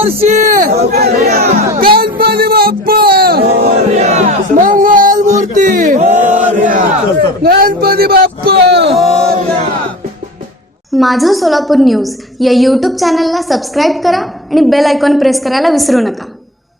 वर्षी. गणपती बाप्पा. मंगल मूर्ती. गणपती बाप्पा. माझं सोलापूर न्यूज या यूट्यूब चॅनलला सबस्क्राईब करा आणि बेल आयकॉन प्रेस करायला विसरू नका.